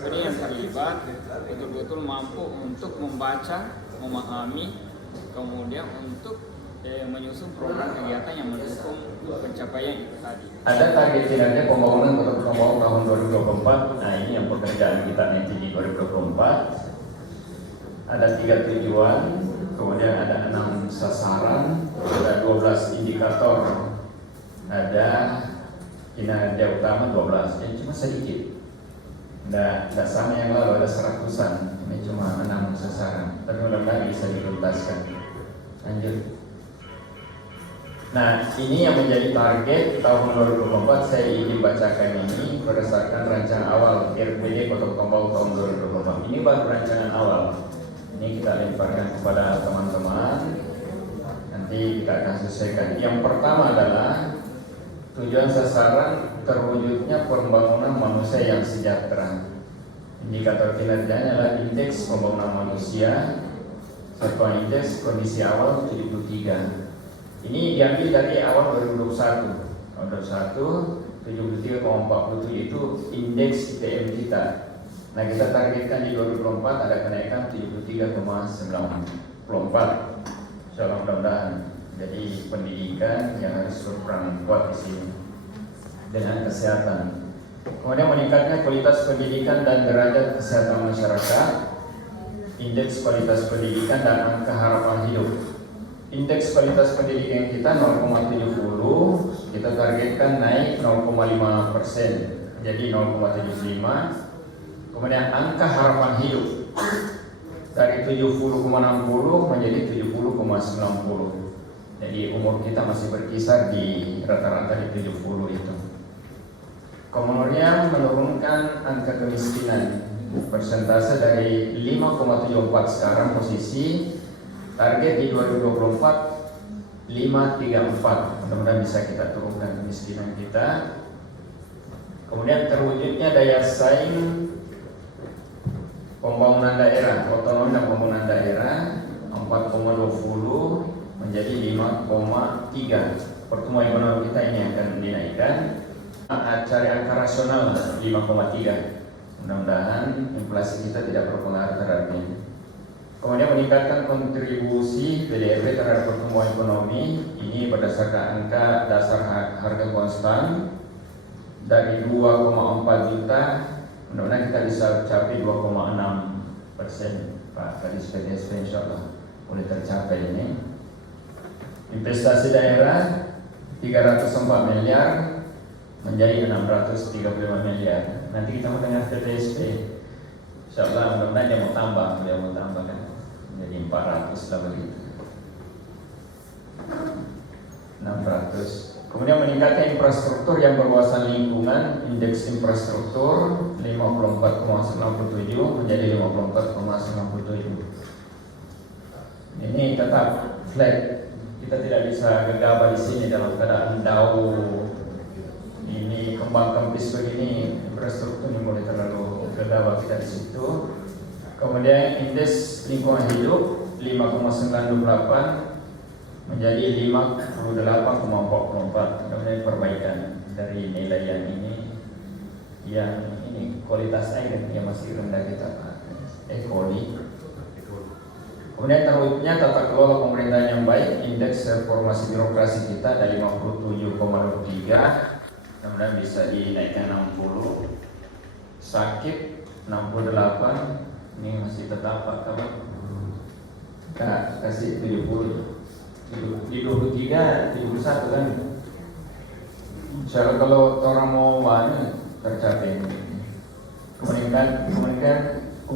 masyarakat ini yang terlibat betul-betul mampu untuk membaca, memahami, kemudian untuk menyusun program kegiatan yang mendukung pencapaian itu tadi. Ada target kinerja pembangunan Kota Pekanbaru tahun 2024. Nah, ini yang pekerjaan kita nanti di 2024. Ada 3 tujuan, kemudian ada 6 sasaran, ada 12 indikator, ada kinerja utama 12, yang cuma sedikit. Tidak sama yang lalu, ada 100-an, ini cuma 6 sasaran, tapi mudah-mudahan bisa dituntaskan. Lanjut. Nah, ini yang menjadi target tahun 2024. Saya ingin bacakan ini berdasarkan rancangan awal RPD Kota Pekanbaru tahun 2024. Ini baru rancangan awal. Ini kita lemparkan kepada teman-teman. Nanti kita akan selesaikan. Yang pertama adalah tujuan sasaran terwujudnya pembangunan manusia yang sejahtera. Indikator kinerjanya adalah indeks pembangunan manusia. Satuan indeks kondisi awal 73. Ini diambil dari awal 2021. Tahun 2021 73,47 itu indeks IPM kita. Nah, kita targetkan di 2024 ada kenaikan 73,94. Insyaallah mudah-mudahan. Jadi pendidikan yang harus berperan kuat di sini dengan kesehatan. Kemudian meningkatkan kualitas pendidikan dan derajat kesehatan masyarakat. Indeks kualitas pendidikan dan angka harapan hidup. Indeks kualitas pendidikan kita 0,70, kita targetkan naik 0,5%, jadi 0,75. Kemudian angka harapan hidup dari 70,60 menjadi 70,90. Jadi umur kita masih berkisar di rata-rata di 70 itu. Kemudian menurunkan angka kemiskinan, persentase dari 5,74 sekarang posisi. Target di 2024 534. Mudah-mudahan bisa kita turunkan kemiskinan kita. Kemudian terwujudnya daya saing pembangunan daerah, otonomi dan pembangunan daerah 4,20 menjadi 5,3. Pertumbuhan ekonomi kita ini akan dinaikkan. Cari angka rasional 5,3. Mudah-mudahan inflasi kita tidak berpengaruh terhadap ini. Kemudian meningkatkan kontribusi PDRB terhadap pertumbuhan ekonomi. Ini berdasarkan angka dasar harga konstan dari 2,4 juta. Mudah-mudahan kita bisa capai 2,6%. Pak Kadis PDSP insyaallah boleh tercapai ini. Investasi daerah 304 miliar menjadi 635 miliar. Nanti kita mau dengar PDSP. Insyaallah mudah-mudahan dia mau tambah kan. Jadi 400 lah begitu. 600. Kemudian meningkatkan infrastruktur yang berwawasan lingkungan. Indeks infrastruktur 54,97 menjadi 54,97. Ini tetap flat. Kita tidak bisa gegabah di sini dalam keadaan down. Ini kembang kempis begini, infrastrukturnya mulai terlalu gegabah kita di situ. Kemudian indeks lingkungan hidup 5,98 menjadi 58,44. Kemudian perbaikan dari nilai yang ini kualitas air yang masih rendah kita Pak. Ekoli. Kemudian terwujudnya tata kelola pemerintahan yang baik. Indeks reformasi birokrasi kita dari 57,23. Kemudian bisa dinaikkan 60. Sakit 68. Ini masih tetap Pak kawan. Kita kasih 70. Di 23, 71 kan. Insya kalau orang mau banyak tercapai. Kemudian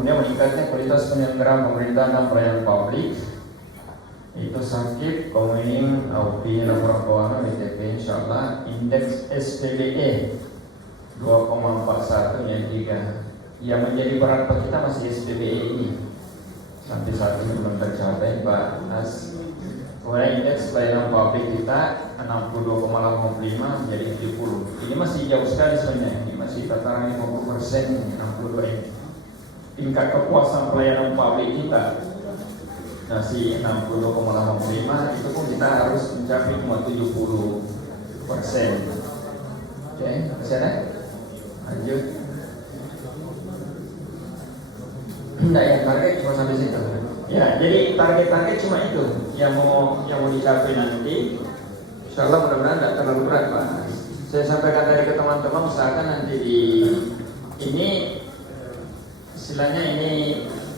meningkatnya kualitas penyelenggaraan pemerintahan dan pelayanan publik. Itu sakit, komuning, AUPI, laporan keuangan, BTP, insyaallah. Indeks SPBE 2,41 yang 3. Yang menjadi berat bagi kita masih SPBE ini. Sampai saat ini belum tercapai Pak As. Kemudian indeks pelayanan publik kita 62,85 menjadi 70. Ini masih jauh sekali sebenarnya. Ini masih tataran 50%, 62. Tingkat kepuasan pelayanan publik kita masih 62,85, itu pun kita harus mencapai 70%. Oke, bisa deh? Lanjut. Enggak ya, target cuma sampai situ. Ya, jadi target-target cuma itu yang mau dicapai nanti. Insyaallah mudah-mudahan tidak terlalu berat Pak. Saya sampaikan tadi ke teman-teman, misalkan nanti di ini istilahnya ini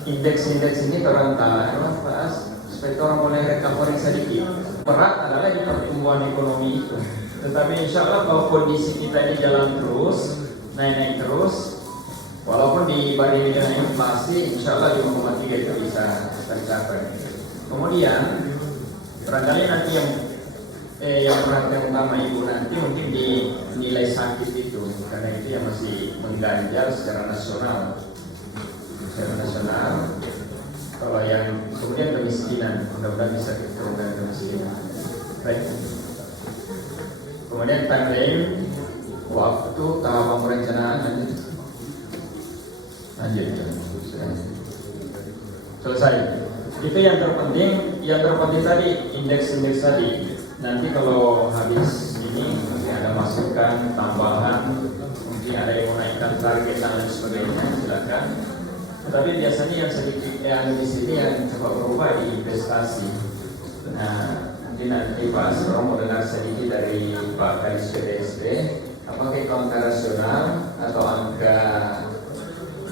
indeks ini terantara Pak, supaya orang boleh recovery sedikit. Berat adalah di pertumbuhan ekonomi itu. Tetapi insya Allah kalau kondisi kita ini jalan terus, naik terus, walaupun dibarengi dengan inflasi, insya Allah 5,3 itu bisa tercapai. Kemudian barangkali nanti yang perhatian utama Ibu nanti mungkin di nilai sakit itu, karena itu yang masih mengganjal secara nasional. Kalau yang kemudian kemiskinan, mudah-mudahan bisa diturunkan kemiskinan. Baik. Kemudian timeline, waktu, tahapan perencanaan lanjut. Selesai. Itu yang terpenting tadi indeks tadi. Nanti kalau habis ini mungkin ada masukan, tambahan, mungkin ada yang menaikkan target dan lain sebagainya, silakan. Tetapi biasanya yang sedikit yang di sini yang coba berubah di investasi. Nah, mungkin nanti Pak Asro mau dengar sedikit dari Pak Kadis PTSD, apakah itu angka rasional atau angka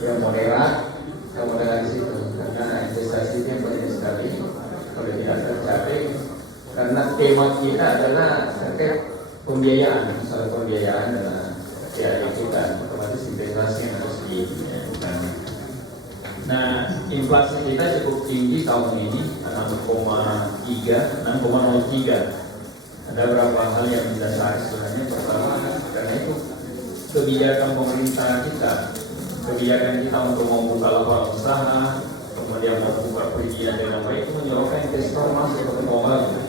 yang moderat, yang moderat di situ. Karena investasi itu yang penting sekali. Kalau tidak tercapai, karena tema kita adalah terkait pembiayaan, masalah pembiayaan adalah ya kita otomatis investasi yang harus dilakukan. Nah, inflasi kita cukup tinggi tahun ini 6,03. Ada beberapa hal yang mendasar sebenarnya. Pertama, karena itu kebijakan pemerintah kita untuk membuka lapangan usaha, kemudian membuka perizinan dengan baik, itu menyebabkan investor masuk ke Kepulauan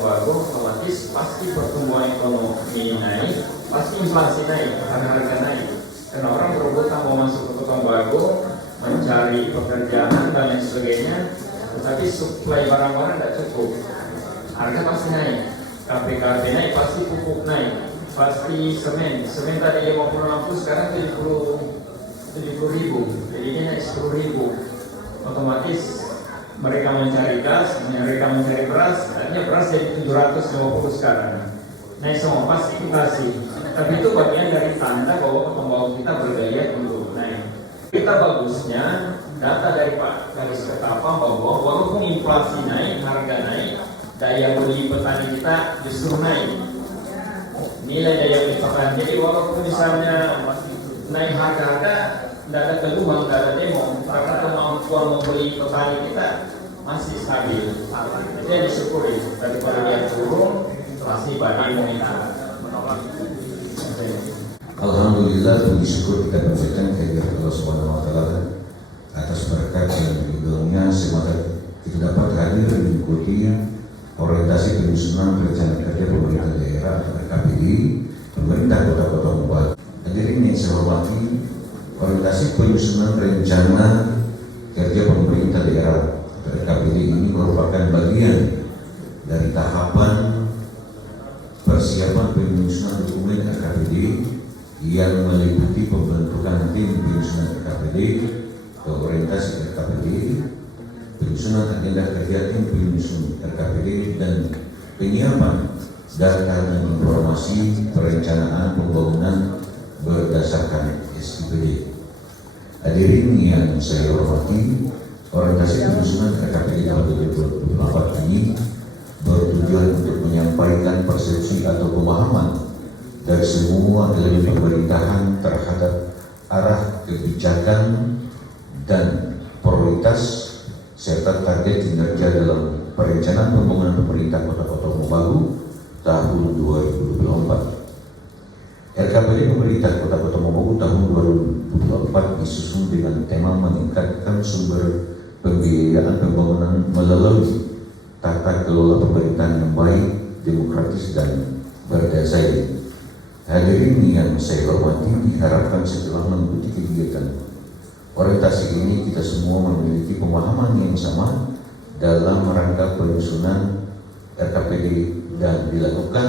Baru, otomatis pasti pertumbuhan ekonomi naik, pasti inflasi naik, harga naik. Karena orang berebutan mau masuk ke Kepulauan Baru, mencari pekerjaan dan lain sebagainya, tetapi suplai barang-barang tidak cukup, harga pasti naik, KPKT naik, pasti pupuk naik, pasti semen tadi 50 sekarang 70 ribu, jadi ini naik 10 ribu, otomatis mereka mencari gas, mereka mencari beras, artinya beras jadi 750 sekarang. Naik semua pasti inflasi. Tapi itu bagian dari tanda bahwa pembawa kita bergaya untuk naik. Kita bagusnya data dari Pak Kadis Ketapang bahwa walaupun inflasi naik, harga naik, daya beli petani kita justru naik. Nilai daya beli petani. Jadi walaupun misalnya naik harga, tidak ada keluhan, tidak ada demo, karena kemampuan membeli petani kita masih stabil. Itu yang disyukuri. Daripada dia turun, masih banyak meningkat. Alhamdulillah, puji syukur kita panjatkan kehadirat Allah Subhanahu wa taala atas berkat dan ridhonya semata kita dapat hadir mengikuti orientasi penyusunan rencana kerja pemerintah daerah atau RKPD pemerintah kota-kota Bupati. Hadirin yang saya hormati, orientasi penyusunan rencana kerja pemerintah daerah atau RKPD ini merupakan bagian dari tahapan persiapan penyusunan dokumen RKPD yang meliputi pembentukan tim penyusunan RKPD, orientasi RKPD, penyusunan agenda kerja tim penyusun RKPD, dan penyiapan data dan informasi perencanaan pembangunan berdasarkan SIPD. Hadirin yang saya hormati, orientasi penyusunan RKPD tahun 2024 ini bertujuan untuk menyampaikan persepsi atau pemahaman dari semua elemen pemerintahan terhadap arah kebijakan dan prioritas serta target kinerja dalam perencanaan pembangunan pemerintah Kota Kepulauan Baru tahun 2024. RKPD pemerintah Kota Kepulauan Baru tahun 2024 disusun dengan tema meningkatkan sumber pembiayaan pembangunan melalui tata kelola pemerintahan yang baik, demokratis, dan berdasar. Hadirin yang saya hormati, diharapkan setelah mengikuti kegiatan orientasi ini kita semua memiliki pemahaman yang sama dalam rangka penyusunan RKPD dan dilakukan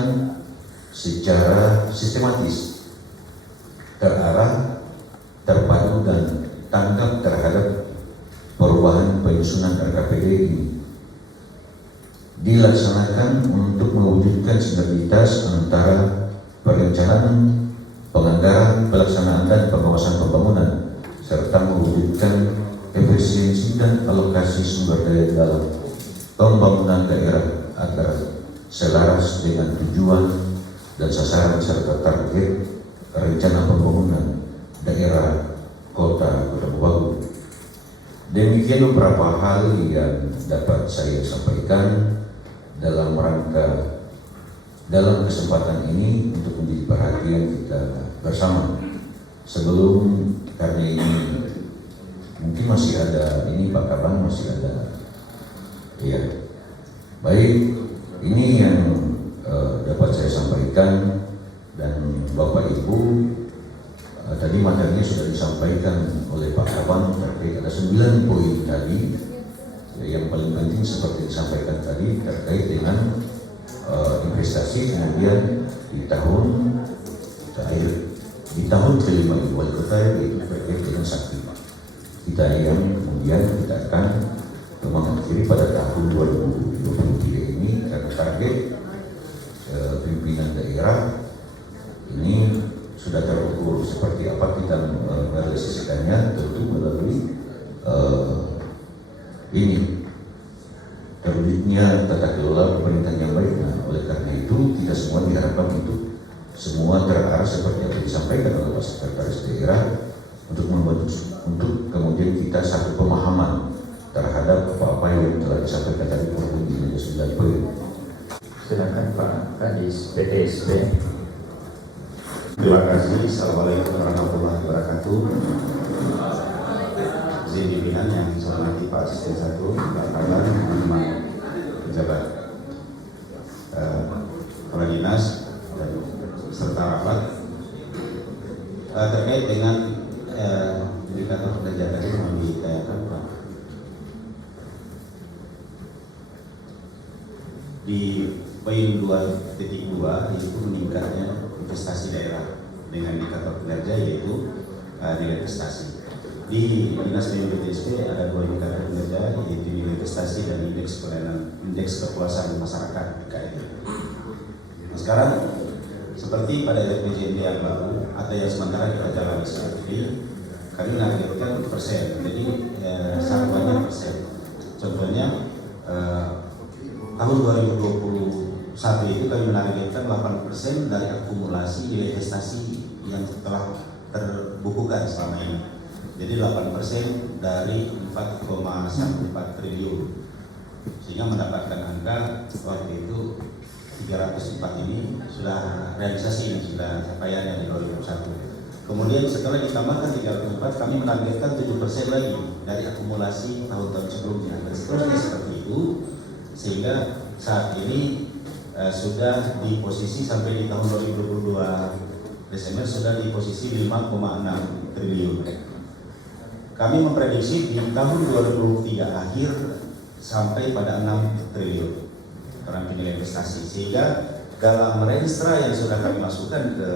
secara sistematis, terarah, terpadu, dan tanggap terhadap penyusunan RKPD ini dilaksanakan untuk mewujudkan sinergitas antara perencanaan, penganggaran, pelaksanaan dan pengawasan pembangunan serta mewujudkan efisiensi dan alokasi sumber daya dalam pembangunan daerah agar selaras dengan tujuan dan sasaran serta target rencana pembangunan daerah Kota Mobagu. Demikian beberapa hal yang dapat saya sampaikan dalam kesempatan ini untuk menjadi perhatian kita bersama. Sebelum, karena ini mungkin masih ada, ini Pak Kabang masih ada, ya. Baik, ini yang dapat saya sampaikan, dan Bapak Ibu tadi materinya sudah disampaikan oleh Pak Kabang terkait ada 9 poin tadi. Yang paling penting seperti disampaikan tadi terkait dengan investasi, kemudian di tahun kelima wali kota yaitu terkait dengan sakti kita yang kemudian kita akan mengakhiri pada tahun 2023 ini, karena target pimpinan daerah ini sudah terukur seperti apa kita merealisasikannya, tentu melalui ini terwujudnya tata kelola pemerintahan yang baik. Nah, oleh karena itu kita semua diharapkan untuk semua terarah seperti yang disampaikan oleh Pak Sekretaris Daerah untuk kemudian kita satu pemahaman terhadap apa yang telah disampaikan tadi kurang lebih 9 poin. Silakan Pak Kadis PTSP. Terima kasih. Assalamualaikum warahmatullahi wabarakatuh. Izin pimpinan yang saya hormati Pak Asisten 1, Pak Kabar, teman-teman pejabat kepala dinas dan serta rapat terkait dengan indikator kinerja tadi yang ditanyakan Pak. Di poin 2.2 yaitu meningkatnya investasi daerah dengan indikator kinerja yaitu nilai investasi. Di Dinas BPTSP ada 2 indikator kinerja yaitu nilai investasi dan indeks kepuasan masyarakat IKN. Nah, sekarang seperti pada RPJMD yang baru atau yang sementara kita jalani saat ini, kami menargetkan persen, jadi satuannya persen. Contohnya tahun 2021 itu kami menargetkan 8% dari akumulasi nilai investasi yang telah terbukukan selama ini. Jadi 8% dari 4,14 triliun, sehingga mendapatkan angka waktu itu 304 ini sudah realisasi yang sudah capaian yang di 2021. Kemudian setelah ditambahkan 304, kami menargetkan 7% lagi dari akumulasi tahun-tahun sebelumnya, dan seterusnya seperti itu, sehingga saat ini sudah di posisi sampai di tahun 2022 Desember sudah di posisi 5,6 triliun. Kami memprediksi di tahun 2023 akhir sampai pada 6 triliun karena nilai investasi, sehingga dalam renstra yang sudah kami masukkan ke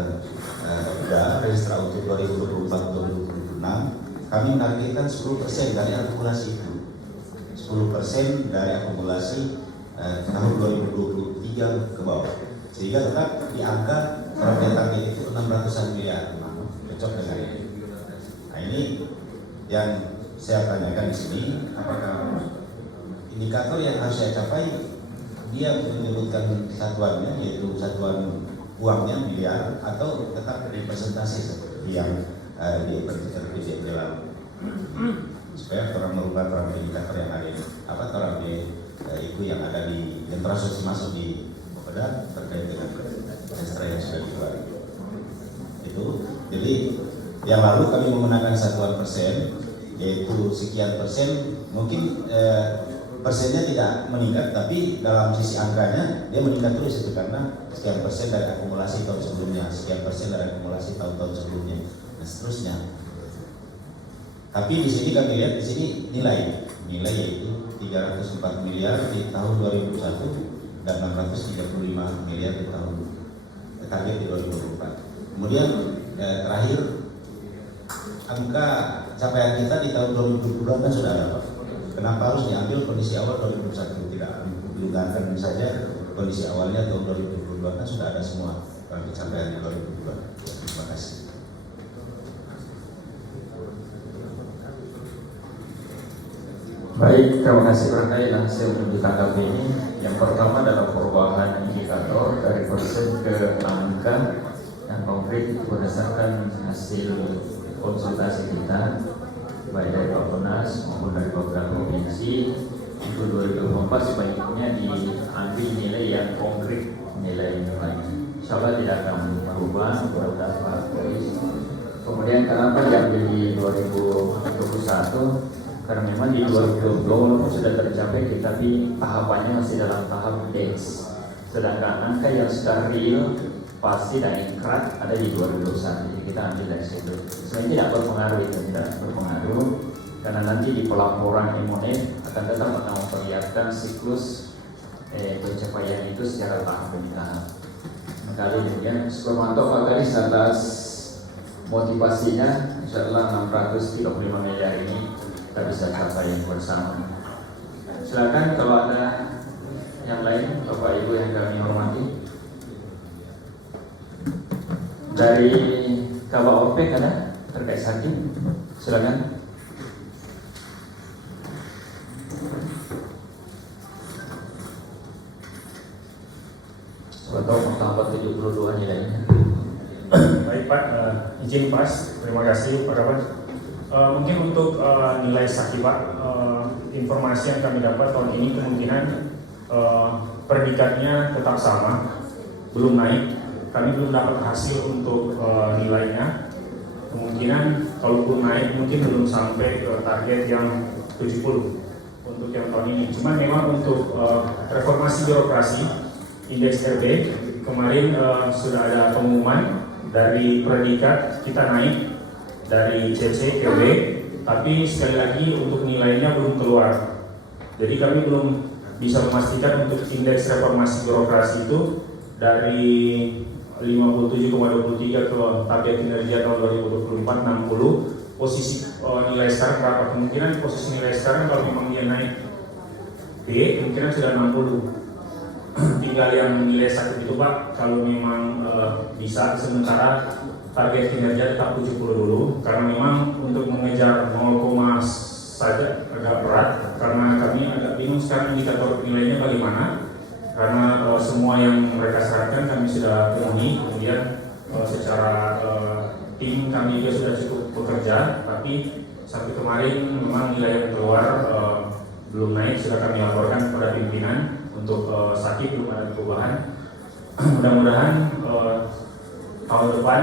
renstra untuk 2024-2026 kami menargetkan 10% dari akumulasi itu, 10% dari akumulasi tahun 2023 ke bawah, sehingga tetap di angka targetnya itu 600-an miliar, cocok dengan ini. Nah, ini yang saya tanyakan di sini, apakah indikator yang harus saya capai dia menyebutkan satuannya yaitu satuan uangnya miliar atau tetap representasi seperti yang di RPJMD lalu, supaya orang merubah orang indikator yang ada ini orang itu yang ada di yang terus masuk di Bapeda terkait dengan registra yang sudah dikeluarkan itu. Jadi yang lalu kami menggunakan satuan persen yaitu sekian persen, mungkin persennya tidak meningkat, tapi dalam sisi angkanya dia meningkat terus itu karena sekian persen dari akumulasi tahun sebelumnya, sekian persen dari akumulasi tahun-tahun sebelumnya, dan seterusnya. Tapi di sini kami lihat di sini nilai yaitu 304 miliar di tahun 2021 dan 635 miliar di tahun target di 2024. Kemudian terakhir angka capaian kita di tahun 2022 kan sudah ada Pak. Kenapa harus diambil kondisi awal 2021? Tidak diluangkan saja kondisi awalnya tahun 2022 kan sudah ada semua pencapaian 2022. Terima kasih. Baik, terima kasih berkait hasil uji tangkap ini. Yang pertama adalah perubahan indikator dari persen ke angka yang konkret itu berdasarkan hasil konsultasi kita baik dari Bappenas maupun dari beberapa provinsi. Untuk 2024 sebaiknya diambil nilai yang konkret, nilai nilainya. Insya Allah tidak akan merubah beberapa polis. Kemudian kenapa diambil di 2021? Karena memang di 2020 sudah tercapai, tapi tahapannya masih dalam tahap DEX. Sedangkan angka yang sudah real pasti dan ingkrat ada di 2021. Jadi kita ambil dari situ. Sebenarnya tidak berpengaruh, itu tidak berpengaruh karena nanti di pelaporan Emonet akan tetap memperlihatkan siklus pencapaian itu secara tahap demi tahap. Kali kemudian Suparmanto Pak Kadis atas motivasinya, insyaallah 635 miliar ini kita bisa capai bersama. Silakan kalau ada yang lain, Bapak Ibu yang kami hormati. Dari Kabak OPEC ada terkait Sakim, silakan. Atau tambah 72 nilainya. Baik Pak, izin pas, terima kasih Pak Kabar. Mungkin untuk nilai Saki Pak, informasi yang kami dapat tahun ini kemungkinan predikatnya tetap sama, belum naik. Kami belum dapat hasil untuk nilainya. Kemungkinan kalau belum naik mungkin belum sampai ke target yang 70 untuk yang tahun ini. Cuman memang untuk reformasi birokrasi indeks RB kemarin sudah ada pengumuman dari predikat kita naik dari CC ke B, tapi sekali lagi untuk nilainya belum keluar. Jadi kami belum bisa memastikan untuk indeks reformasi birokrasi itu dari 57,23 ke target kinerja tahun 2024 60. Posisi nilai sekarang berapa? Kemungkinan posisi nilai sekarang kalau memang dia naik B kemungkinan sudah 60. Tinggal yang nilai sakit itu Pak, kalau memang bisa, sementara target kinerja tetap 70 dulu, karena memang untuk mengejar 0, saja agak berat, karena kami agak bingung sekarang indikator nilainya bagaimana, karena semua yang mereka syaratkan kami sudah penuhi. Kemudian secara tim kami juga sudah cukup bekerja, tapi sampai kemarin memang nilai yang keluar belum naik, sudah kami laporkan kepada pimpinan. Untuk Sakit belum ada perubahan. Mudah-mudahan tahun depan,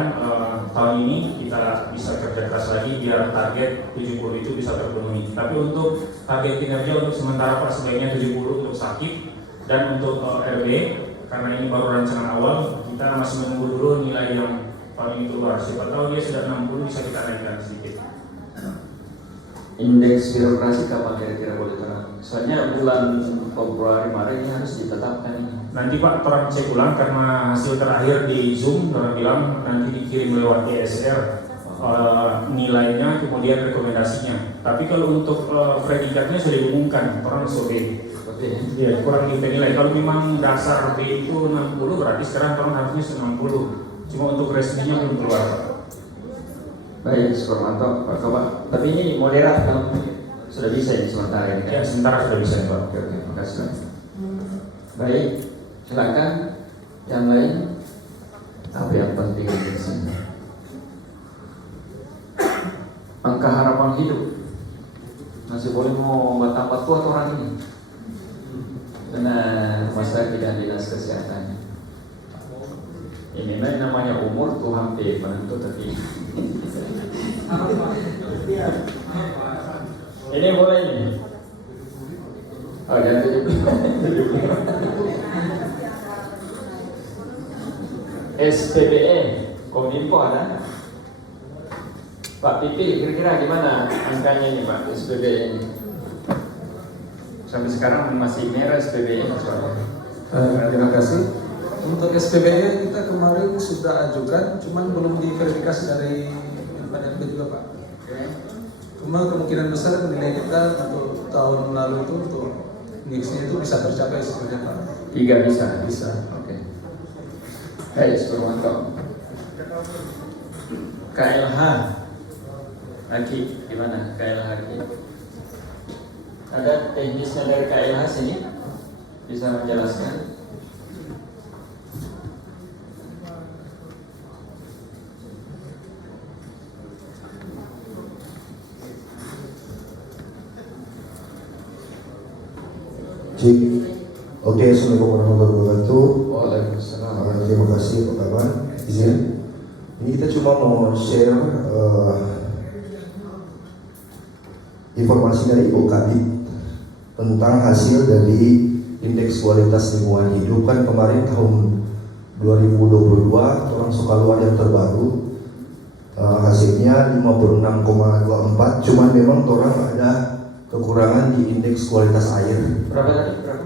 tahun ini kita bisa kerja keras lagi biar target 70 itu bisa terpenuhi. Tapi untuk target kinerja untuk sementara Pak sebaiknya 70 untuk Sakit, dan untuk RB karena ini baru rancangan awal, kita masih menunggu dulu nilai yang tahun ini keluar. Siapa tahu dia sudah 60 bisa kita naikkan sedikit. Indeks birokrasi kapan kira-kira boleh terang? Soalnya bulan Februari Maret ini harus ditetapkan ini. Nanti Pak terang cek ulang karena hasil terakhir di Zoom orang bilang nanti dikirim lewat ESR nilainya kemudian rekomendasinya. Tapi kalau untuk predikatnya sudah diumumkan orang sobe. Ya kurang nilai. Kalau memang dasar B itu 60 berarti sekarang orang harusnya 90. Cuma untuk resminya belum keluar Pak. Baik, Suparmanto, Pak Kabar. Tapi ini moderat kan? Sudah bisa ini sementara ini kan? Ya, sementara sudah bisa Pak. Oke, terima kasih. Baik, silakan yang lain. Apa yang penting di sini? Angka harapan hidup masih boleh mau tambah kuat orang ini. Karena masalah tidak dinas kesehatannya. Ini namanya umur tuh hampir menentu tapi ini boleh ini. Oh jangan 70. SPBE Kominfo ada. Pak Pipi kira-kira gimana angkanya ini Pak SPBE ini? Sampai sekarang masih merah SPBE. Terima kasih. Untuk SPBE kita kemarin sudah ajukan, cuman belum diverifikasi dari BNPB juga Pak. Cuma kemungkinan besar nilai kita untuk tahun lalu itu untuk indeksnya itu bisa tercapai sebenarnya Pak. 3 bisa. Bisa. Oke. Baik, Purwanto. KLH Haki, gimana KLH Haki? Ada teknisnya dari KLH sini? Bisa menjelaskan? Cik. Oke, Assalamualaikum warahmatullahi wabarakatuh. Waalaikumsalam. Terima kasih Pak Kaban. Izin. Ini kita cuma mau share informasi dari OKB tentang hasil dari indeks kualitas lingkungan hidup. Kan kemarin tahun 2022 orang Sukaluar yang terbaru hasilnya 56,24. Cuman memang orang ada kekurangan di indeks kualitas air. Berapa tadi? Berapa?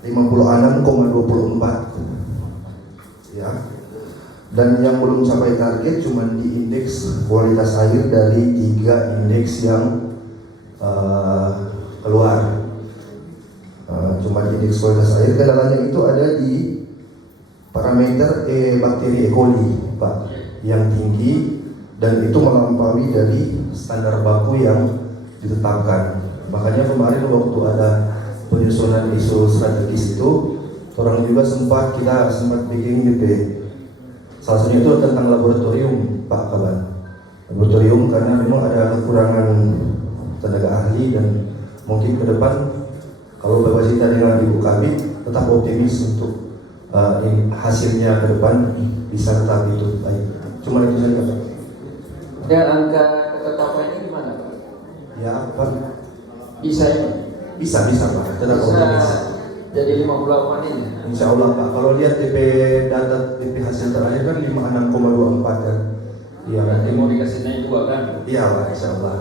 56,24. Ya. Dan yang belum sampai target cuma di indeks kualitas air dari 3 indeks yang keluar. Cuma indeks kualitas air, kendalanya itu ada di parameter bakteri E. coli, Pak, yang tinggi dan itu melampaui dari standar baku yang ditetapkan. Makanya kemarin waktu ada penyusunan isu strategis itu, orang juga kita sempat bikin BP. Salah satunya itu tentang laboratorium, Pak Kaban. Laboratorium karena memang ada kekurangan tenaga ahli dan mungkin ke depan kalau Bapak Cita dengan Ibu Kabit tetap optimis untuk hasilnya ke depan bisa tetap itu baik. Cuma itu saja, Pak. Dan angka ketetapannya gimana, Pak? Ya, Pak. Bisa ini? Bisa Pak. Tetap optimis. Jadi 58 ini? Insya Allah Pak. Kalau lihat data DP hasil terakhir kan 56,24 kan. Iya. Berarti mau dikasih naik 2 kan? Iya Pak, Insya Allah.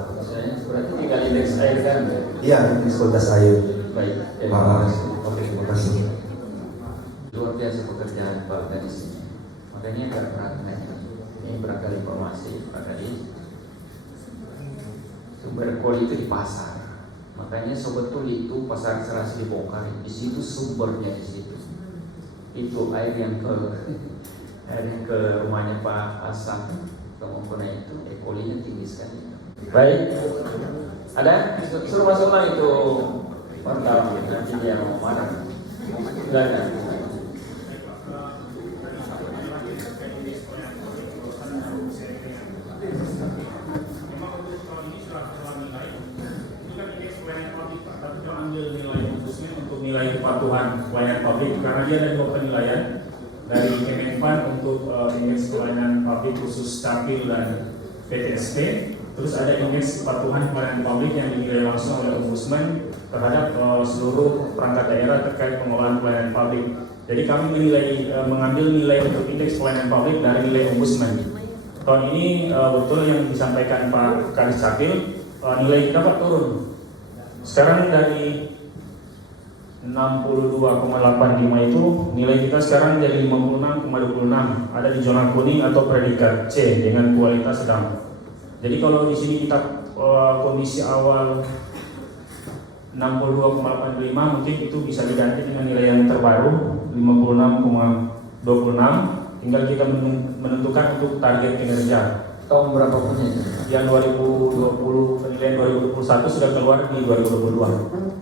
Berarti tinggal indeks air kan? Iya, indeks kualitas air. Baik. Terima kasih. Oke, terima kasih. Luar biasa pekerjaan Pak Gadis ini. Makanya berat-beratnya ini berangkat informasi Pak Gadis. Sumber koli itu di pasar. Makanya sebetul itu pasar serasi dibongkar. Di situ sumbernya di situ. Itu air yang ke rumahnya Pak Hasan. Kemungkinan itu E. coli-nya tinggi sekali. Baik. Ada? Suruh masuk lagi itu wartawan nanti dia mau marah. Enggak ada. Nilai kepatuhan pelayanan publik karena dia ada 2 penilaian dari Kemenpan untuk indeks pelayanan publik khusus Capil dan PTSP. Terus ada indeks kepatuhan pelayanan publik yang dinilai langsung oleh Ombudsman terhadap seluruh perangkat daerah terkait pengelolaan pelayanan publik. Jadi kami mengambil nilai untuk indeks pelayanan publik dari nilai Ombudsman. Tahun ini betul yang disampaikan Pak Kadis Capil, nilai kita Pak turun. Sekarang dari 62,85 itu nilai kita sekarang jadi 56,26, ada di zona kuning atau predikat C dengan kualitas sedang. Jadi kalau di sini kita kondisi awal 62,85 mungkin itu bisa diganti dengan nilai yang terbaru 56,26. Tinggal kita menentukan untuk target kinerja. Tahun berapa punya? Yang 2020 penilaian 2021 sudah keluar di 2022.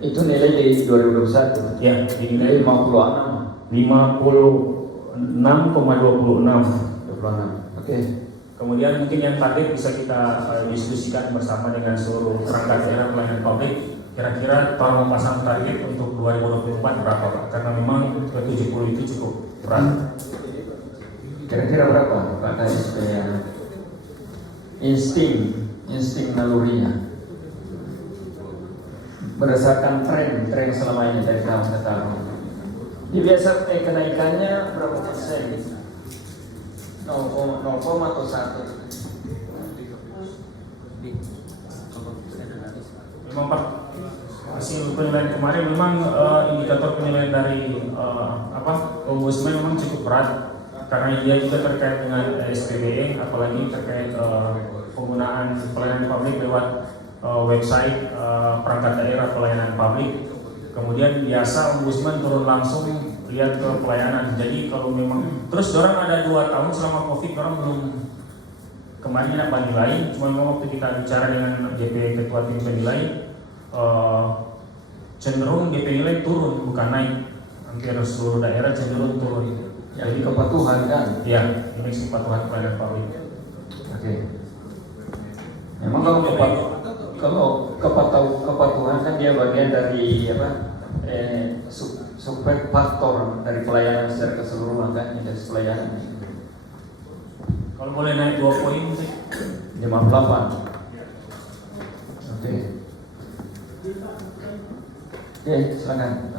Itu nilai di 2021. Ya, dinilai 56. 56,26. Oke. Kemudian mungkin yang target bisa kita diskusikan bersama dengan seluruh perangkat daerah pelayanan publik. Kira-kira tahun memasang target untuk 2024 berapa Pak? Karena memang ke 70 itu cukup berat. Kira-kira berapa Pak Kadis supaya insting nalurinya berdasarkan tren selama ini dari tahun ke tahun. Ini biasa kenaikannya berapa persen? 0,1 atau 1? Memang Pak, hasil penilaian kemarin memang indikator penilaian dari Ombudsman memang cukup berat karena dia juga terkait dengan SPBE, apalagi terkait penggunaan pelayanan publik lewat website perangkat daerah pelayanan publik. Kemudian biasa ombudsman turun langsung lihat ke pelayanan. Jadi kalau memang terus orang ada 2 tahun selama COVID orang belum kemarin nak penilai. Cuma memang waktu kita bicara dengan DP ketua tim penilai cenderung DP nilai turun bukan naik. Hampir seluruh daerah cenderung turun. Jadi kepatuhan kan? Ya, indeks kepatuhan pelayanan publik. Oke. Memang kalau kepatuhan kan dia bagian dari subjek faktor dari pelayanan secara keseluruhan kan, indeks pelayanan. Kalau boleh naik 2 poin sih. 58. Oke. Oke, silakan.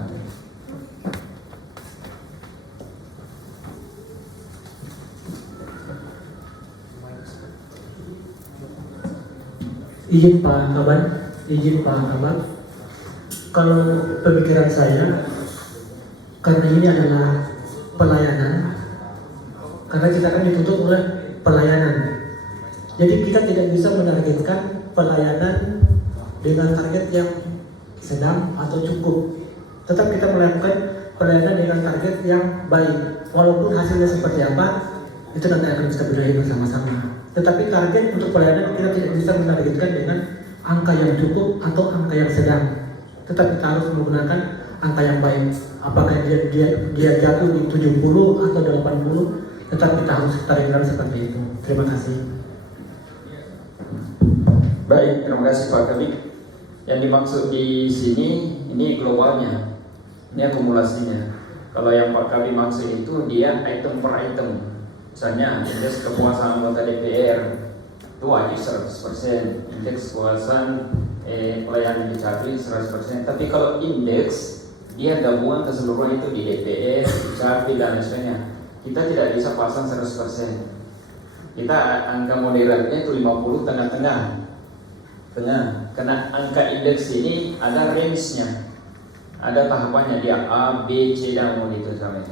Izin Pak Kaban, kalau pemikiran saya, karena ini adalah pelayanan, karena kita kan dituntut oleh pelayanan, jadi kita tidak bisa menargetkan pelayanan dengan target yang sedang atau cukup, tetap kita melakukan pelayanan dengan target yang baik, walaupun hasilnya seperti apa, itu nanti akan kita belajar bersama-sama. Tetapi target untuk pelayanan kita tidak bisa menargetkan dengan angka yang cukup atau angka yang sedang. Tetapi kita harus menggunakan angka yang baik. Apakah dia jatuh di 70 atau 80, tetap kita harus targetkan seperti itu. Terima kasih. Baik, terima kasih Pak Kabid. Yang dimaksud di sini ini globalnya, ini akumulasinya. Kalau yang Pak Kabid maksud itu dia item per item. Misalnya indeks kepuasan anggota DPR itu wajib 100%, indeks kepuasan pelayanan dicari 100%. Tapi kalau indeks dia gabungan keseluruhan itu di DPR, dicari dan lain-lainnya. Kita tidak bisa pasang 100%. Kita angka moderatnya itu 50 tengah-tengah. Karena angka indeks ini ada range-nya, ada tahapannya, dia A, B, C dan itu sampai.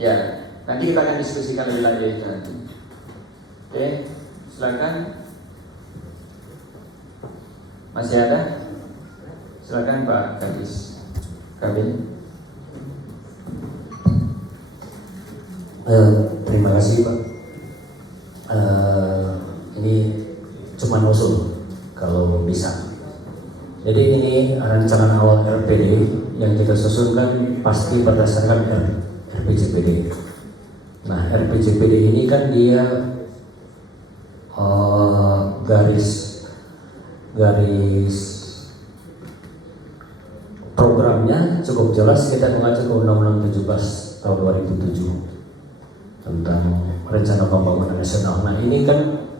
Ya. Nanti kita akan diskusikan lebih lanjut itu nanti. Oke, silakan. Masih ada? Silakan Pak Kadis. Kabin. Terima kasih Pak. Ini cuma usul kalau bisa. Jadi ini rancangan awal RPD yang kita susunkan pasti berdasarkan RPJPD. Nah, RPJPD ini kan dia garis programnya cukup jelas. Kita mengacu ke Undang-Undang 17 tahun 2007 tentang Rencana Pembangunan Nasional. Nah, ini kan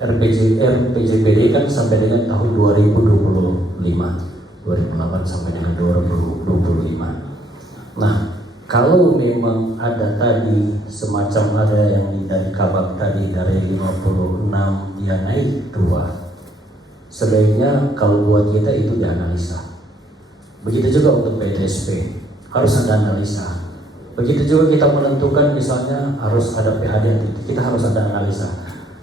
RPJPD kan sampai dengan tahun 2025, 2008 sampai dengan 2025. Nah, kalau memang ada tadi semacam ada yang dari Kabak tadi dari 56 dia naik 2, sebaiknya kalau buat kita itu dianalisa. Begitu juga untuk PTSP harus ada analisa. Begitu juga kita menentukan misalnya harus ada PAD, kita harus ada analisa.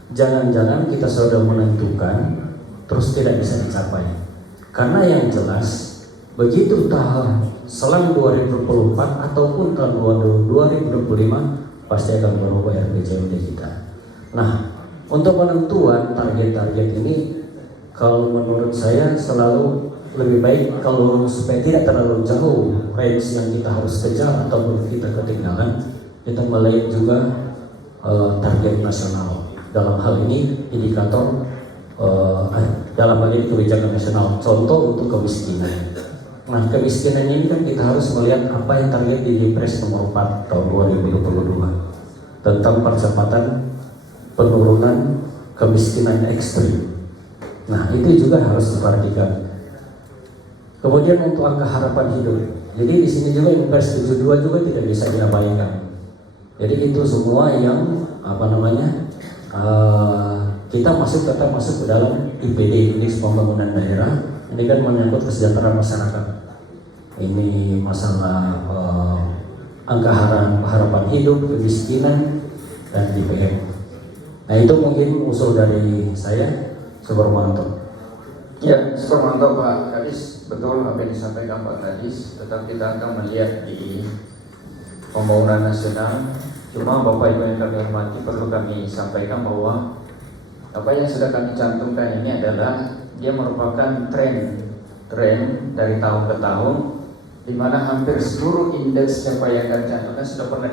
Jangan-jangan kita sudah menentukan terus tidak bisa dicapai. Karena yang jelas begitu tahun selang 2024 ataupun tahun 2025 pasti akan berubah RPJMD kita. Nah, untuk penentuan target-target ini kalau menurut saya selalu lebih baik kalau supaya tidak terlalu jauh range yang kita harus kejar ataupun kita ketinggalan, kita melihat juga target nasional. Dalam hal ini indikator dalam hal ini kebijakan nasional. Contoh untuk kemiskinan. Nah, kemiskinan ini kan kita harus melihat apa yang target di Depres nomor 4 tahun 2022 tentang percepatan penurunan kemiskinan ekstrim. Nah, itu juga harus diperhatikan. Kemudian untuk angka harapan hidup. Jadi di sini juga Impres 72 juga tidak bisa diabaikan. Jadi itu semua yang kita tetap masuk ke dalam IPD, Indeks Pembangunan Daerah. Ini kan menyangkut kesejahteraan masyarakat. Ini masalah angka harapan hidup, kemiskinan, dan DPM. Nah, itu mungkin usul dari saya, Subarmanto. Ya, mantap Pak Kadis, betul apa yang disampaikan Pak Kadis. Tetap kita akan melihat di pembangunan nasional. Cuma Bapak Ibu yang kami hormati, perlu kami sampaikan bahwa apa yang sudah kami cantumkan ini adalah dia merupakan tren dari tahun ke tahun, di mana hampir seluruh indeks capaian dan cantumkan sudah pernah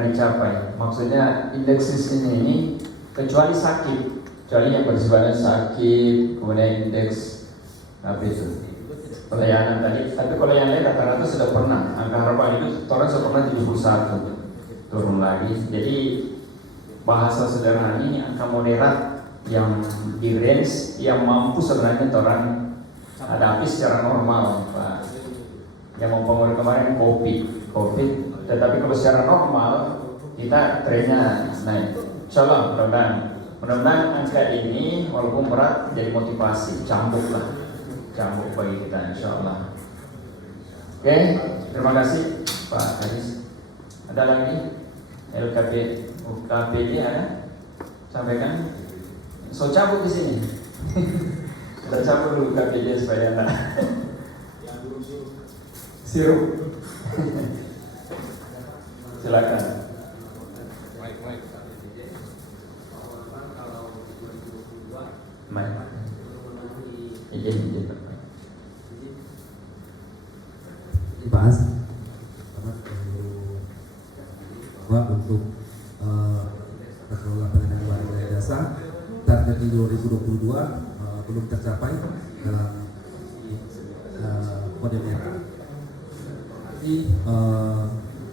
dicapai. Maksudnya indeks ini kecuali sakit, kecuali yang bersifatnya sakit, kemudian indeks apa itu pelayanan tadi. Tapi kalau yang lain rata-rata sudah pernah. Angka harapan itu orang sudah pernah 71 turun lagi. Jadi bahasa sederhana ini angka moderat yang di range yang mampu sebenarnya orang hadapi secara normal, Pak. Yang mempengaruhi kemarin COVID. Tetapi kalau secara normal kita trennya naik. Insyaallah mudah-mudahan angka ini walaupun berat jadi motivasi, cambuk bagi kita insyaallah. Oke, terima kasih Pak Kadis. Ada lagi UKPD ada? Sampaikan. So cabut di sini. Kita cabut dulu UKPD supaya ada sirup. Silakan. Dibahas bahwa untuk pengelola pelayanan barang dan jasa target di 2022 belum tercapai dalam kode merah. Jadi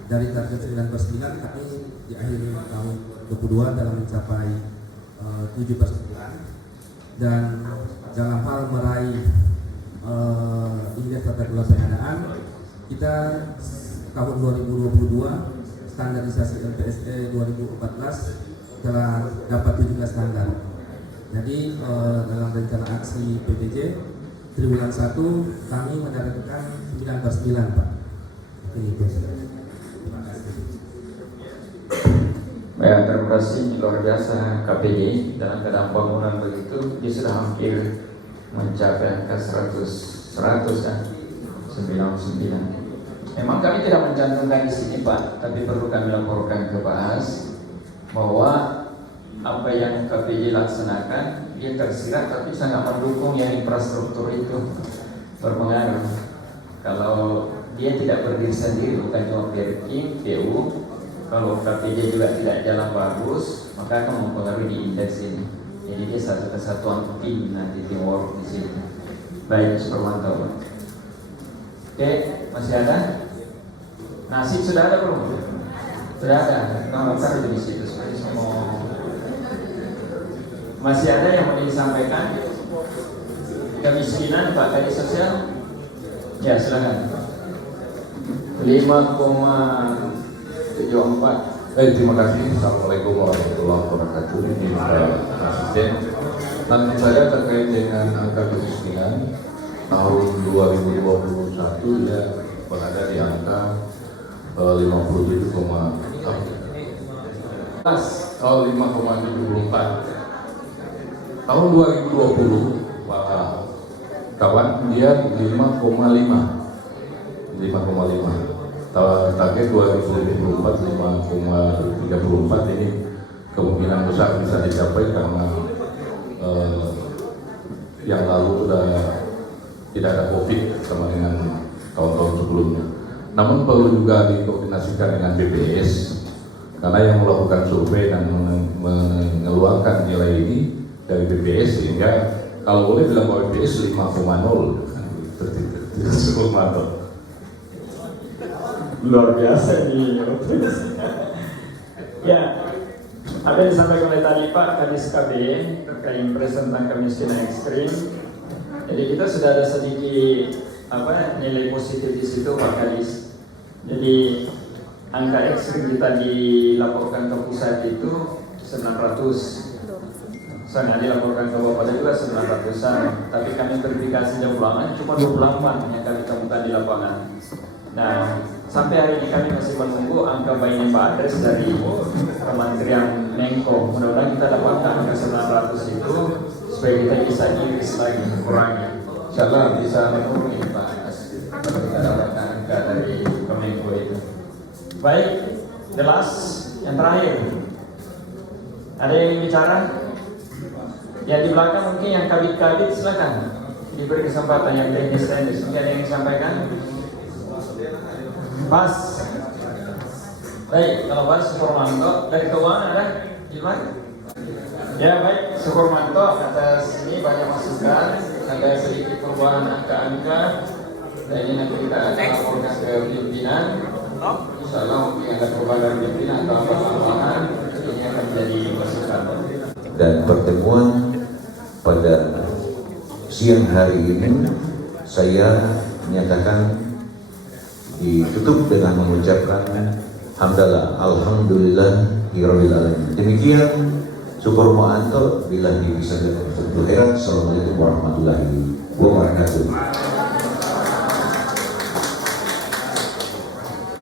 dari target 9/9 kami di akhir tahun 2022 dalam mencapai 7/9 dan dalam hal meraih indeks tata kelola pengadaan kita tahun 2022 standarisasi LPSE 2014 telah dapat 17 standar. Jadi dalam rencana aksi PDJ triwulan 1 kami menargetkan 9/9 Pak. Ini terima kasih. Ya, terima kasih, luar biasa KPD dalam keadaan bangunan begitu dia sudah hampir mencapai angka 100 kan 99. Memang kami tidak mencantumkan di sini Pak, tapi perlu kami laporkan ke Pak As bahwa apa yang KPD laksanakan dia tersirat tapi sangat mendukung yang infrastruktur itu berpengaruh. Kalau dia tidak berdiri sendiri, bukan cuma Perkim, PU, kalau KPD juga tidak jalan bagus, maka akan mempengaruhi di indeks ini. Jadi dia satu kesatuan tim nanti teamwork di sini. Baik, supermantap. Oke, masih ada? Nasib sudah ada belum? Sudah ada. Nomor di situ. Masih ada yang mau disampaikan? Kemiskinan Pak tadi sosial? Ya, silakan. 5,74. Terima kasih. Assalamualaikum warahmatullahi wabarakatuh. Ini Pak Presiden. Tanya saya terkait dengan angka kemiskinan tahun 2021 ya berada di angka 5,74. Tahun 2020 Pak kawan dia 5,5. Target 2024 5,34 ini kemungkinan besar bisa dicapai karena yang lalu sudah tidak ada COVID sama dengan tahun-tahun sebelumnya. Namun perlu juga dikoordinasikan dengan BPS karena yang melakukan survei dan mengeluarkan nilai ini dari BPS sehingga kalau boleh bilang bahwa BPS 5,0 tidak cukup mantap. Luar biasa ini. Ya, apa yang disampaikan oleh tadi Pak Kadis KB terkait impres tentang kemiskinan ekstrim. Jadi kita sudah ada sedikit nilai positif di situ Pak Kadis. Jadi angka ekstrim kita dilaporkan ke pusat itu 900. Saya dilaporkan ke Bapak juga 900-an, tapi kami verifikasi jam ulangan cuma 28 yang kami temukan di lapangan. Nah, sampai hari ini kami masih menunggu angka binding address dari Kementerian Menko. Mudah-mudahan kita dapatkan angka 900 itu supaya kita bisa iris lagi, kurangi. Insyaallah bisa memenuhi Pak kalau kita dapat angka dari Kemenko itu. Baik, jelas. Yang terakhir, ada yang bicara? Yang di belakang mungkin yang kabit-kabit silakan diberi kesempatan, yang teknis-teknis mungkin ada yang disampaikan. Pas. Baik, kalau Pas Sukurmanto dari keuangan ada gimana? Ya baik, Sukurmanto atas ini banyak masukan, ada sedikit perubahan angka-angka. Dan ini nanti kita akan laporkan ke pimpinan. Insyaallah mungkin ada perubahan dari pimpinan atau apa tambahan, ini akan menjadi masukan. Dan pertemuan pada siang hari ini saya menyatakan ditutup dengan mengucapkan hamdalah alhamdulillah rabbil alamin. Demikian syukur ma'anto bila bisa bertuheran. Assalamualaikum warahmatullahi wabarakatuh.